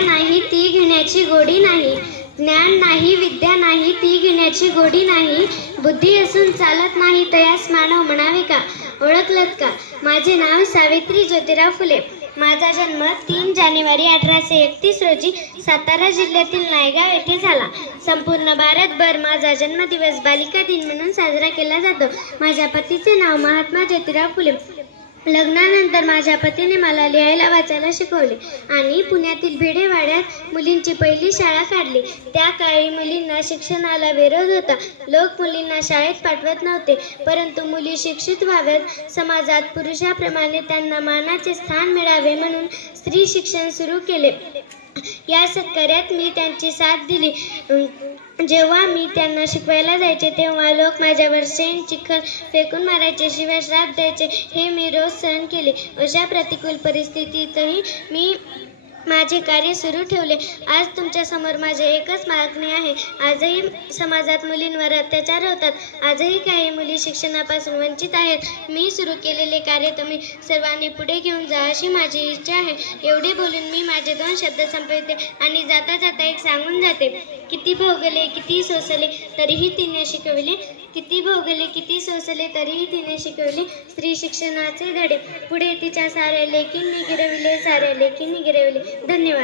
नाही ती घेण्याची गोडी नाही. ज्ञान नाही विद्या नाही ती घेण्याची गोडी नाही. बुद्धी असून चालत नाही तयास मानव म्हणावे का? ओळखलत का? माझे नाव सावित्री ज्योतिराव फुले. माझा जन्म तीन जानेवारी अठराशे एकतीस रोजी सातारा जिल्ह्यातील नायगाव येथे झाला. संपूर्ण भारतभर माझा जन्मदिवस बालिका दिन म्हणून साजरा केला जातो. माझ्या पतीचे नाव महात्मा ज्योतिराव फुले. लग्नानंतर माझ्या पतीने मला लिहायला वाचायला शिकवले आणि पुण्यातील भिडेवाड्यात मुलींची पहिली शाळा काढली. त्या काळी मुलींना शिक्षणाला विरोध होता. लोक मुलींना शाळेत पाठवत नव्हते परंतु मुली शिक्षित व्हाव्यात समाजात पुरुषाप्रमाणे त्यांना मानाचे स्थान मिळावे म्हणून स्त्री शिक्षण सुरू केले. या सत्कार्यात मी त्यांची साथ दिली. जेव्हा मी त्यांना शिकवायला जायचे तेव्हा लोक माझ्यावर शेण चिखल फेकून मारायचे शिवाय श्राप द्यायचे हे मी रोज सहन केले. अशा प्रतिकूल परिस्थितीतही मी माझे कार्य सुरू ठेवले. आज तुमच्यासमोर माझे एकच मागणी आहे. आजही समाजात मुलींवर अत्याचार होतात. आजही काही मुली शिक्षणापासून वंचित आहेत. मी सुरू केलेले कार्य तुम्ही सर्वांनी पुढे घेऊन जा अशी माझी इच्छा आहे. एवढे बोलून मी माझे दोन शब्द संपवते आणि जाता जाता एक सांगून जाते. किती भोगले किती सोसले तरीही तिने शिकविले. किती भोगले किती सोसले तरीही तिने शिकवले. स्त्री शिक्षणाचे धडे. पुढे तिच्या साऱ्या लेखींनी गिरविले साऱ्या लेखींनी गिरविले. धन्यवाद